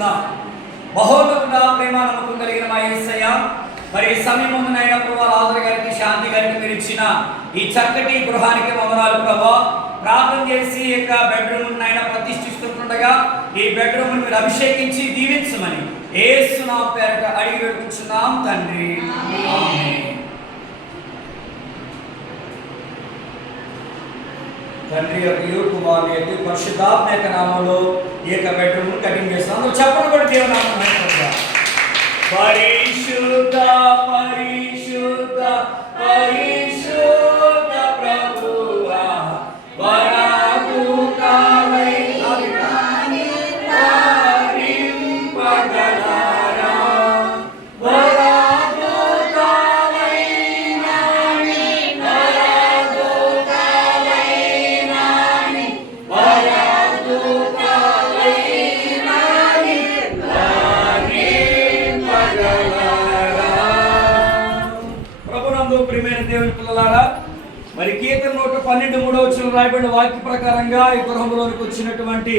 ప్రార్థిస్తున్నాం. బహోన్నతుడ ప్రేమ నమ్మకం కలిగిన మా ఏసయ్య మరి ఈ సమయం ప్రభావ ప్రభా గారికి శాంతి గారికి మీరు ఇచ్చిన ఈ చక్కటి గృహానికి వందనాలు ప్రభా. ప్రార్థన చేసి యొక్క బెడ్రూమ్ అయినా ప్రతిష్ఠిస్తుండగా ఈ బెడ్రూమ్ మీరు అభిషేకించి దీవించమని ఏసు నా పేరట అడిగి పెట్టుకుంటున్నాం తండ్రి. తండ్రి యొక్క యువ కుమారుని యొక్క పరిశుద్ధాత్మ యొక్క నామంలో ఈ యొక్క బెడ్రూమ్ కటింగ్ చేస్తాం కూడా దేవుడు పరిశుద్ధ పరిశుద్ధ పరిశుద్ధ. ప్రియమైన దేవుని పిల్లలారా మరి కీర్తన నూట పన్నెండు మూడో వచ్చిన రాయబడిన వాక్య ప్రకారంగా ఈ గృహంలోనికి వచ్చినటువంటి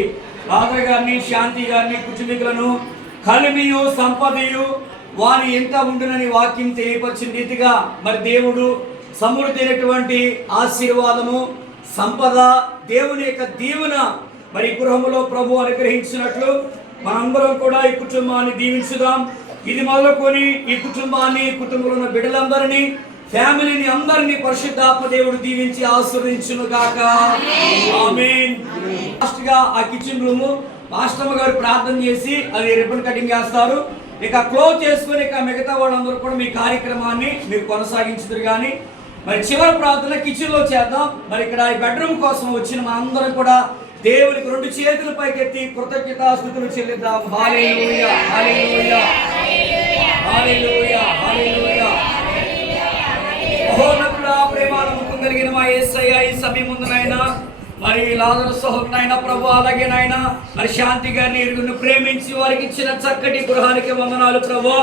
ఆదర్ గారిని శాంతి గారిని కుటుంబీకులను కలిమియు సంపదయు వారి ఎంత ఉండునని వాక్యం తెలియపరిచిన రీతిగా మరి దేవుడు సమృద్ధైనటువంటి ఆశీర్వాదము సంపద దేవుని యొక్క దీవెన మరి ఈ గృహములో ప్రభు అనుగ్రహించినట్లు మనందరం కూడా ఈ కుటుంబాన్ని దీవించుదాం. ఇది మొదలుకొని ఈ కుటుంబాన్ని ఈ కుటుంబంలో ఉన్న బిడ్డలందరినీ ఫ్యామిలీని అందరినీ పరిశుద్ధాత్మ దేవుడు దీవించి ఆశీర్వదించును గాక. ఆమేన్ లాస్ట్గా ఆ కిచెన్ రూమ్ మాస్టమ్మ గారు ప్రార్థన చేసి అది రిబ్బన్ కటింగ్ చేస్తారు. ఇక క్లోజ్ చేసుకొని ఇక మిగతా వాళ్ళందరూ కూడా మీ కార్యక్రమాన్ని మీరు కొనసాగించుదురు కానీ మరి చివరి ప్రార్థన కిచెన్లో చేద్దాం. మరి ఇక్కడ ఈ బెడ్రూమ్ కోసం వచ్చిన మా అందరం కూడా దేవునికి రెండు చేతుల పైకెత్తి కృతజ్ఞతాస్థుతులు చెల్లిద్దాం. హల్లెలూయా హల్లెలూయా హల్లెలూయా కలిగిన మా ఏసయ్య ఈ సమయం ముందునైనా మరి లాజరు సహోదరునైనా ప్రభు అలాగే నాయన మరి శాంతి గారిని ఇరుగును ప్రేమించి వారికి ఇచ్చిన చక్కటి గృహానికి వందనాలు ప్రభు.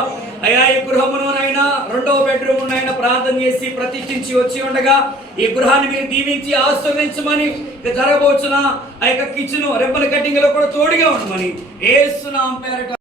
అయ్యా ఈ గృహమునైనా రెండవ బెడ్రూమ్ నైనా ప్రార్థన చేసి ప్రతిష్ఠించి వచ్చి ఉండగా ఈ గృహాన్ని మీరు దీవించి ఆశీర్వదించమని ఇక ఆ యొక్క కిచెన్ రెబ్బల కటింగ్లో కూడా తోడుగా ఉండమని ఏసునాం పేరట